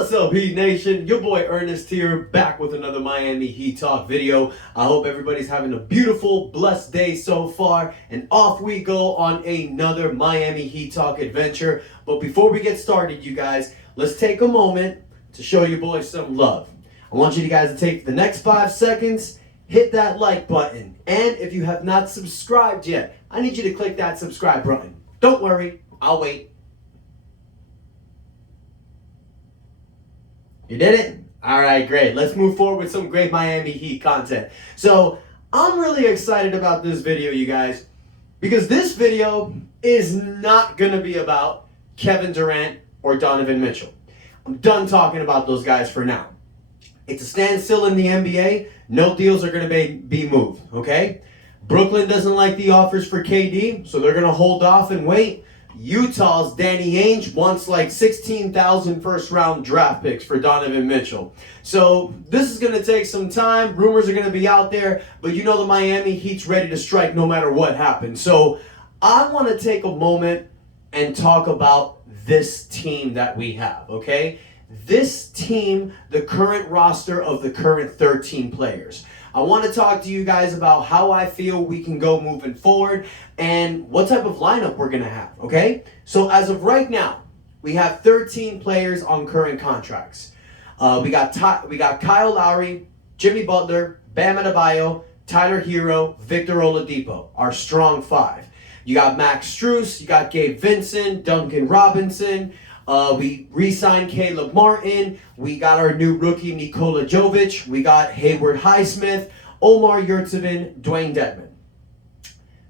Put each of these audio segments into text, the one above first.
What's up, Heat Nation? Your boy Ernest here, back with another Miami Heat Talk video. I hope everybody's having a beautiful, blessed day so far, and off we go on another Miami Heat Talk adventure. But before we get started, you guys, let's take a moment to show your boys some love. I want you guys to take the next 5 seconds, hit that like button, and if you have not subscribed yet, I need you to click that subscribe button. Don't worry, I'll wait. You did it? All right, great. Let's move forward with some great Miami Heat content. So I'm really excited about this video, you guys, because this video is not going to be about Kevin Durant or Donovan Mitchell. I'm done talking about those guys for now. It's a standstill in the NBA. No deals are going to be moved, okay? Brooklyn doesn't like the offers for KD, so they're going to hold off and wait. Utah's Danny Ainge wants like 16,000 first-round draft picks for Donovan Mitchell. So this is going to take some time. Rumors are going to be out there, but you know the Miami Heat's ready to strike no matter what happens. So I want to take a moment and talk about this team that we have, okay? This team, the current roster of the current 13 players. I want to talk to you guys about how I feel we can go moving forward and what type of lineup we're going to have, okay? So as of right now, we have 13 players on current contracts. We got Kyle Lowry, Jimmy Butler, Bam Adebayo, Tyler Hero, Victor Oladipo, our strong five. You got Max Strus, you got Gabe Vincent, Duncan Robinson. We re-signed Caleb Martin. We got our new rookie, Nikola Jovic. We got Hayward Highsmith, Omar Yurtseven, Dwayne Dedmon.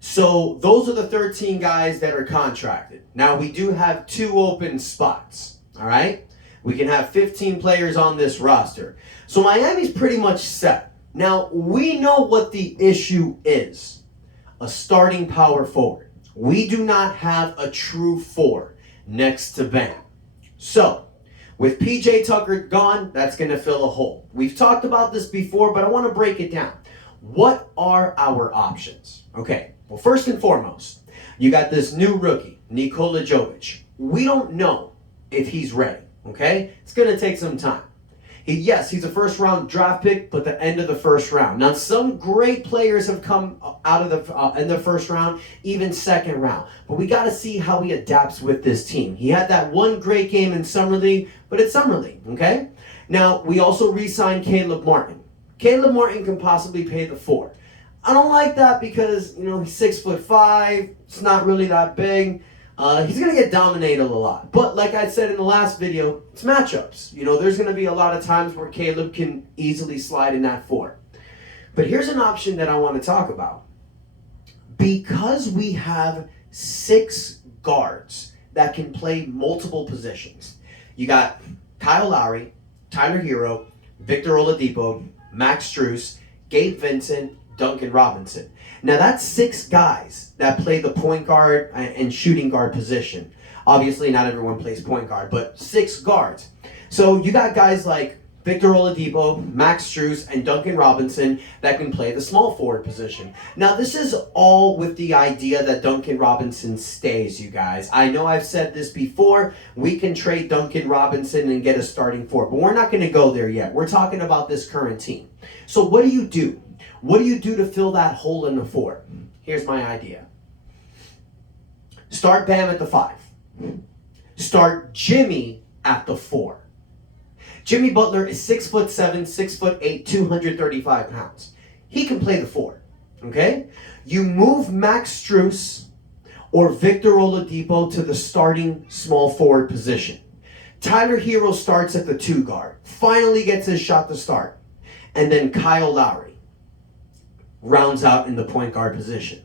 So those are the 13 guys that are contracted. Now we do have 2 open spots, all right? We can have 15 players on this roster. So Miami's pretty much set. Now we know what the issue is. A starting power forward. We do not have a true 4 next to Bam. So, with PJ Tucker gone, that's going to fill a hole. We've talked about this before, but I want to break it down. What are our options? Okay, well, first and foremost, you got this new rookie, Nikola Jovic. We don't know if he's ready, okay? It's going to take some time. Yes, he's a first-round draft pick, but the end of the first round. Now, some great players have come out of the in the first round, even second round. But we got to see how he adapts with this team. He had that one great game in Summer League, but it's Summer League, okay? Now, we also re-signed Caleb Martin. Caleb Martin can possibly pay the 4. I don't like that because, you know, he's 6'5". It's not really that big. He's going to get dominated a lot. But like I said in the last video, it's matchups. You know, there's going to be a lot of times where Caleb can easily slide in that 4. But here's an option that I want to talk about. Because we have 6 guards that can play multiple positions. You got Kyle Lowry, Tyler Hero, Victor Oladipo, Max Strus, Gabe Vincent, Duncan Robinson. Now that's 6 guys that play the point guard and shooting guard position. Obviously not everyone plays point guard, but 6 guards. So you got guys like Victor Oladipo, Max Strus, and Duncan Robinson that can play the small forward position. Now this is all with the idea that Duncan Robinson stays, you guys. I know I've said this before. We can trade Duncan Robinson and get a starting 4, but we're not going to go there yet. We're talking about this current team. So what do you do? What do you do to fill that hole in the 4? Here's my idea. Start Bam at the 5. Start Jimmy at the 4. Jimmy Butler is 6'7", 6'8", 235 pounds. He can play the 4, okay? You move Max Strus or Victor Oladipo to the starting small forward position. Tyler Hero starts at the 2 guard. Finally gets his shot to start. And then Kyle Lowry rounds out in the point guard position.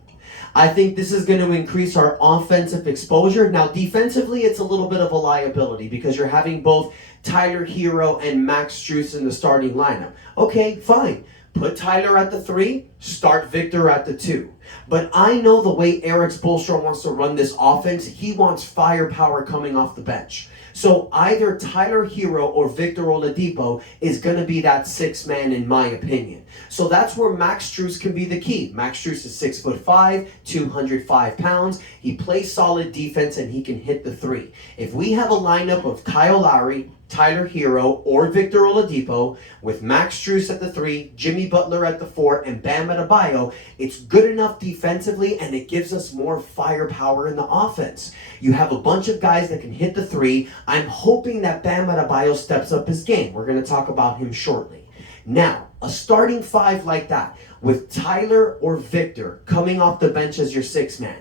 I think this is going to increase our offensive exposure. Now, defensively, it's a little bit of a liability because you're having both Tyler Hero and Max Strus in the starting lineup. Okay, fine. Put Tyler at the 3, start Victor at the 2. But I know the way Eric Spoelstra wants to run this offense, he wants firepower coming off the bench. So either Tyler Hero or Victor Oladipo is going to be that 6th man in my opinion. So that's where Max Strus can be the key. Max Strus is 6'5", 205 pounds. He plays solid defense and he can hit the 3. If we have a lineup of Kyle Lowry, Tyler Hero or Victor Oladipo with Max Strus at the 3, Jimmy Butler at the 4, and Bam Adebayo, it's good enough defensively and it gives us more firepower in the offense. You have a bunch of guys that can hit the 3. I'm hoping that Bam Adebayo steps up his game. We're going to talk about him shortly. Now, a starting 5 like that with Tyler or Victor coming off the bench as your 6th man.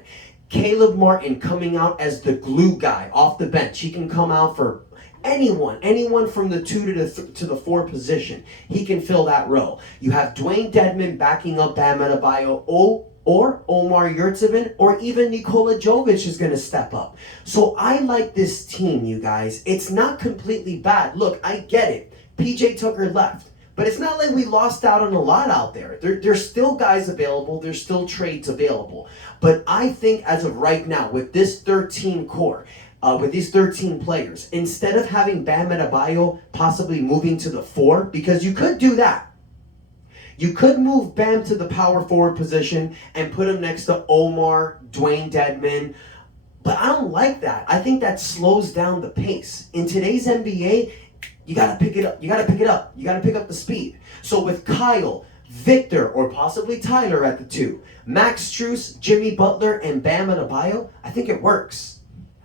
Caleb Martin coming out as the glue guy off the bench. He can come out for anyone from the 2 to the 4 position. He can fill that role. You have Dwayne Dedmon backing up Bam Adebayo, or Omar Yurtseven, or even Nikola Jovic is going to step up. So I like this team, you guys. It's not completely bad. Look, I get it. PJ Tucker left. But it's not like we lost out on a lot out there. There's still guys available. There's still trades available. But I think as of right now, with this 13 core, with these 13 players, instead of having Bam Adebayo possibly moving to the 4, because you could do that. You could move Bam to the power forward position and put him next to Omar, Dwayne Dedmon. But I don't like that. I think that slows down the pace. In today's NBA, you got to pick it up. You got to pick it up. You got to pick up the speed. So with Kyle, Victor, or possibly Tyler at the 2, Max Strus, Jimmy Butler, and Bam Adebayo, I think it works.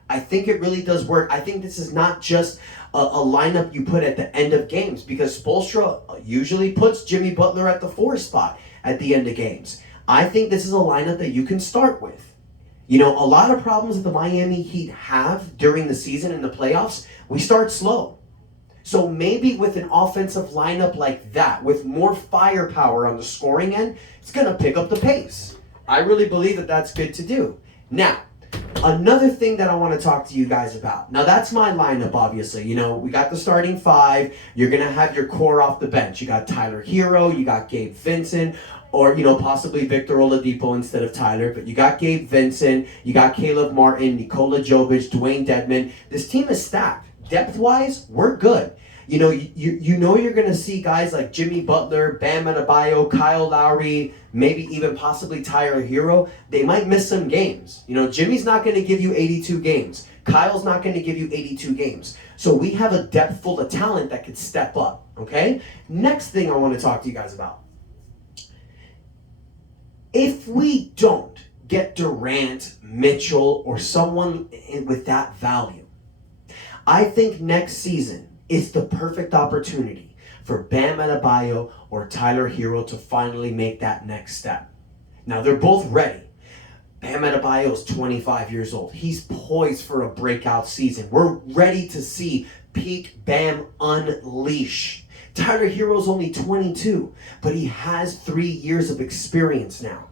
I think it really does work. I think this is not just a lineup you put at the end of games, because Spoelstra usually puts Jimmy Butler at the 4 spot at the end of games. I think this is a lineup that you can start with. You know, a lot of problems that the Miami Heat have during the season and the playoffs, we start slow. So maybe with an offensive lineup like that, with more firepower on the scoring end, it's going to pick up the pace. I really believe that that's good to do. Now, another thing that I want to talk to you guys about. Now, that's my lineup, obviously. You know, we got the starting 5. You're going to have your core off the bench. You got Tyler Hero. You got Gabe Vincent. Or, you know, possibly Victor Oladipo instead of Tyler. But you got Gabe Vincent. You got Caleb Martin, Nikola Jovic, Dwayne Dedmon. This team is stacked. Depth-wise, we're good. You know, you know you're going to see guys like Jimmy Butler, Bam Adebayo, Kyle Lowry, maybe even possibly Tyler Hero. They might miss some games. You know, Jimmy's not going to give you 82 games. Kyle's not going to give you 82 games. So we have a depth full of talent that could step up, okay? Next thing I want to talk to you guys about. If we don't get Durant, Mitchell, or someone with that value, I think next season is the perfect opportunity for Bam Adebayo or Tyler Hero to finally make that next step. Now, they're both ready. Bam Adebayo is 25 years old. He's poised for a breakout season. We're ready to see peak Bam unleash. Tyler Hero's only 22, but he has 3 years of experience now.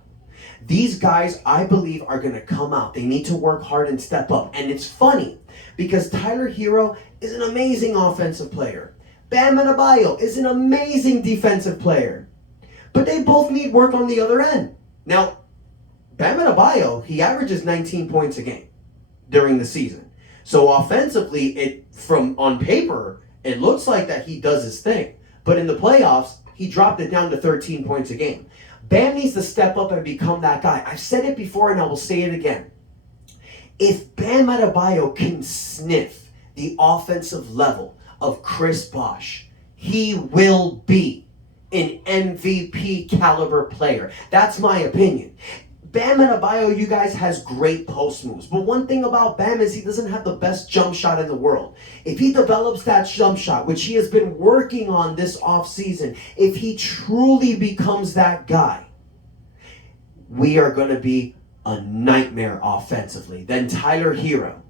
These guys, I believe, are going to come out. They need to work hard and step up. And it's funny because Tyler Hero is an amazing offensive player. Bam Adebayo is an amazing defensive player. But they both need work on the other end. Now, Bam Adebayo, he averages 19 points a game during the season. So offensively, on paper, it looks like that he does his thing. But in the playoffs, he dropped it down to 13 points a game. Bam needs to step up and become that guy. I've said it before and I will say it again. If Bam Adebayo can sniff the offensive level of Chris Bosh, he will be an MVP caliber player. That's my opinion. Bam Adebayo, you guys, has great post moves. But one thing about Bam is he doesn't have the best jump shot in the world. If he develops that jump shot, which he has been working on this offseason, if he truly becomes that guy, we are going to be a nightmare offensively. Then Tyler Hero.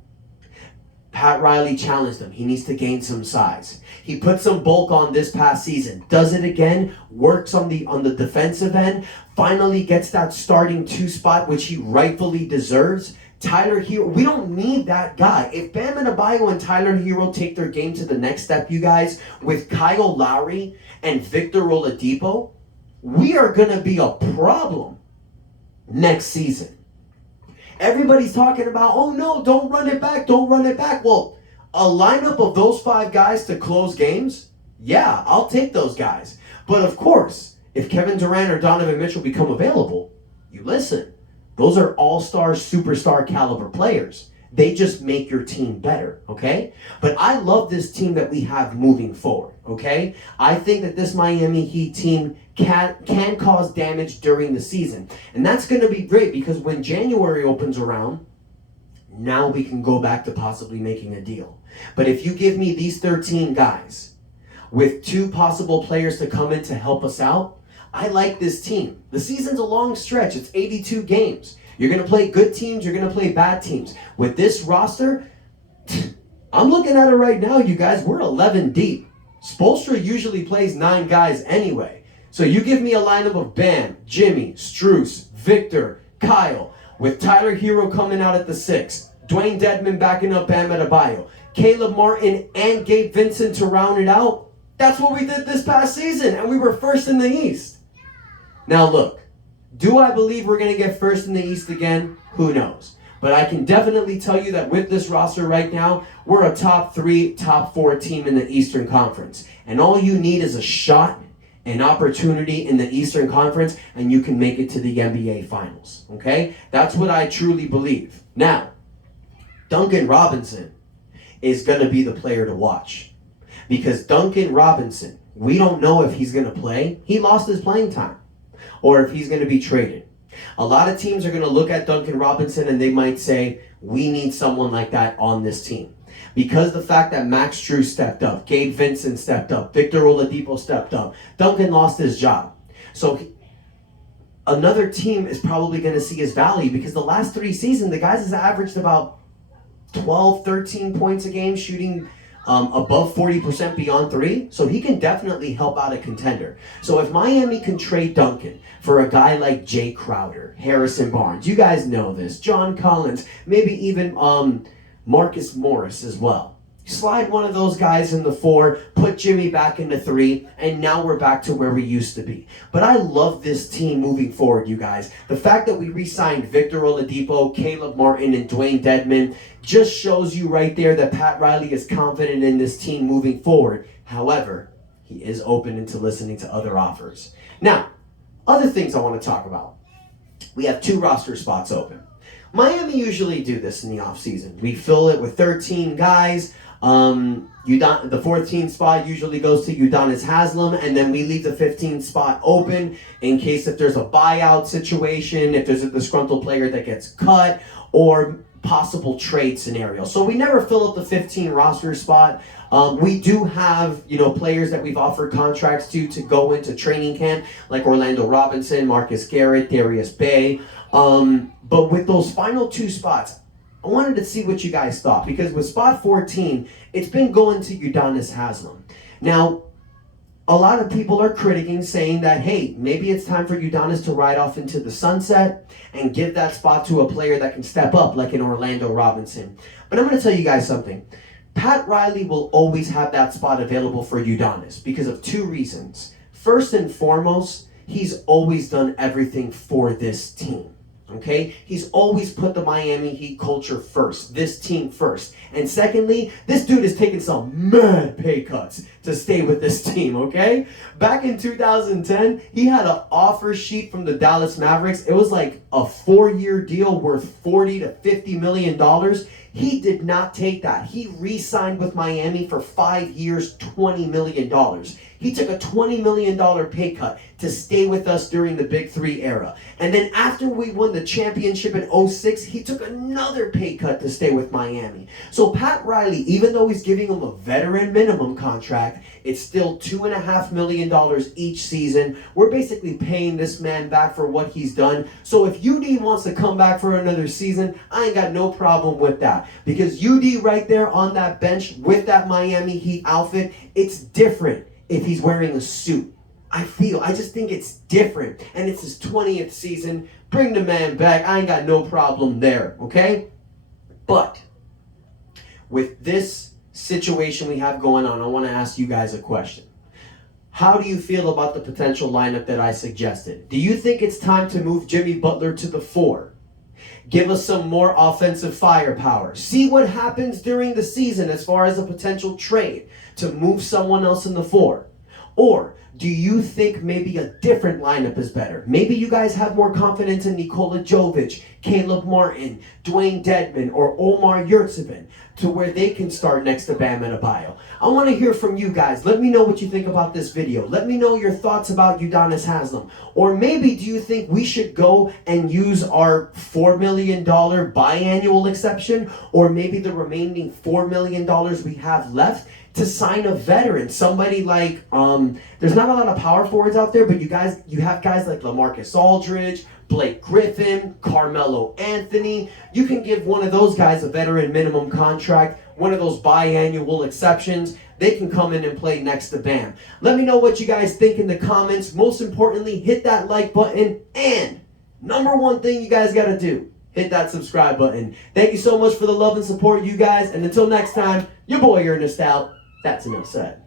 Pat Riley challenged him. He needs to gain some size. He put some bulk on this past season. Does it again. Works on the defensive end. Finally gets that starting 2 spot, which he rightfully deserves. Tyler Hero, we don't need that guy. If Bam Adebayo and Tyler Hero take their game to the next step, you guys, with Kyle Lowry and Victor Oladipo, we are going to be a problem next season. Everybody's talking about, oh no, don't run it back, don't run it back. Well, a lineup of those 5 guys to close games, yeah, I'll take those guys. But of course, if Kevin Durant or Donovan Mitchell become available, you listen. Those are all-star, superstar caliber players. They just make your team better, okay? But I love this team that we have moving forward, okay? I think that this Miami Heat team can cause damage during the season. And that's going to be great because when January opens around, now we can go back to possibly making a deal. But if you give me these 13 guys with 2 possible players to come in to help us out, I like this team. The season's a long stretch. It's 82 games. You're going to play good teams. You're going to play bad teams. With this roster, I'm looking at it right now, you guys. We're 11 deep. Spoelstra usually plays 9 guys anyway. So you give me a lineup of Bam, Jimmy, Strus, Victor, Kyle, with Tyler Hero coming out at the 6, Dwayne Dedmon backing up Bam Adebayo, Caleb Martin, and Gabe Vincent to round it out. That's what we did this past season, and we were first in the East. Now look, do I believe we're going to get first in the East again? Who knows? But I can definitely tell you that with this roster right now, we're a top 3, top 4 team in the Eastern Conference. And all you need is a shot, an opportunity in the Eastern Conference, and you can make it to the NBA Finals. Okay? That's what I truly believe. Now, Duncan Robinson is going to be the player to watch. Because Duncan Robinson, we don't know if he's going to play. He lost his playing time. Or if he's going to be traded. A lot of teams are going to look at Duncan Robinson and they might say, we need someone like that on this team. Because the fact that Max Strus stepped up, Gabe Vincent stepped up, Victor Oladipo stepped up, Duncan lost his job. So another team is probably going to see his value because the last 3 seasons, the guys has averaged about 12, 13 points a game, shooting above 40% beyond 3, so he can definitely help out a contender. So if Miami can trade Duncan for a guy like Jay Crowder, Harrison Barnes, you guys know this, John Collins, maybe even Marcus Morris as well. Slide one of those guys in the 4, put Jimmy back in the 3, and now we're back to where we used to be. But I love this team moving forward, you guys. The fact that we re-signed Victor Oladipo, Caleb Martin, and Dwayne Dedmon just shows you right there that Pat Riley is confident in this team moving forward. However, he is open into listening to other offers. Now, other things I want to talk about. We have 2 roster spots open. Miami usually do this in the offseason. We fill it with 13 guys. The 14th spot usually goes to Udonis Haslem, and then we leave the 15th spot open in case if there's a buyout situation, if there's a disgruntled player that gets cut, or possible trade scenario. So we never fill up the 15 roster spot. We do have, players that we've offered contracts to go into training camp, like Orlando Robinson, Marcus Garrett, Darius Bay. But with those final 2 spots, I wanted to see what you guys thought, because with spot 14, it's been going to Udonis Haslem. Now, a lot of people are critiquing, saying that, hey, maybe it's time for Udonis to ride off into the sunset and give that spot to a player that can step up, like an Orlando Robinson. But I'm going to tell you guys something. Pat Riley will always have that spot available for Udonis because of 2 reasons. First and foremost, he's always done everything for this team. Okay? He's always put the Miami Heat culture first, this team first. And secondly, this dude is taking some mad pay cuts to stay with this team, okay? Back in 2010, he had an offer sheet from the Dallas Mavericks. It was like a 4-year deal worth $40 to $50 million. He did not take that. He re-signed with Miami for 5 years, $20 million. He took a $20 million pay cut to stay with us during the Big 3 era. And then after we won the championship in 2006, he took another pay cut to stay with Miami. So Pat Riley, even though he's giving him a veteran minimum contract, it's still $2.5 million each season. We're basically paying this man back for what he's done. So if UD wants to come back for another season, I ain't got no problem with that. Because UD right there on that bench with that Miami Heat outfit, it's different if he's wearing a suit. I just think it's different. And it's his 20th season. Bring the man back. I ain't got no problem there, okay? But with this situation we have going on, I want to ask you guys a question. How do you feel about the potential lineup that I suggested? Do you think it's time to move Jimmy Butler to the 4? Give us some more offensive firepower. See what happens during the season as far as a potential trade to move someone else in the 4. Or do you think maybe a different lineup is better? Maybe you guys have more confidence in Nikola Jovic, Caleb Martin, Dwayne Dedman, or Omar Yurtseven to where they can start next to Bam Adebayo. I want to hear from you guys. Let me know what you think about this video. Let me know your thoughts about Udonis Haslem. Or maybe do you think we should go and use our $4 million biannual exception, or maybe the remaining $4 million we have left, to sign a veteran, somebody like there's not a lot of power forwards out there, but you have guys like LaMarcus Aldridge, Blake Griffin, Carmelo Anthony. You can give one of those guys a veteran minimum contract, one of those biannual exceptions. They can come in and play next to Bam. Let me know what you guys think in the comments. Most importantly, hit that like button, and number one thing you guys got to do, hit that subscribe button. Thank you so much for the love and support, you guys, and until next time, your boy Ernest out. That's enough said.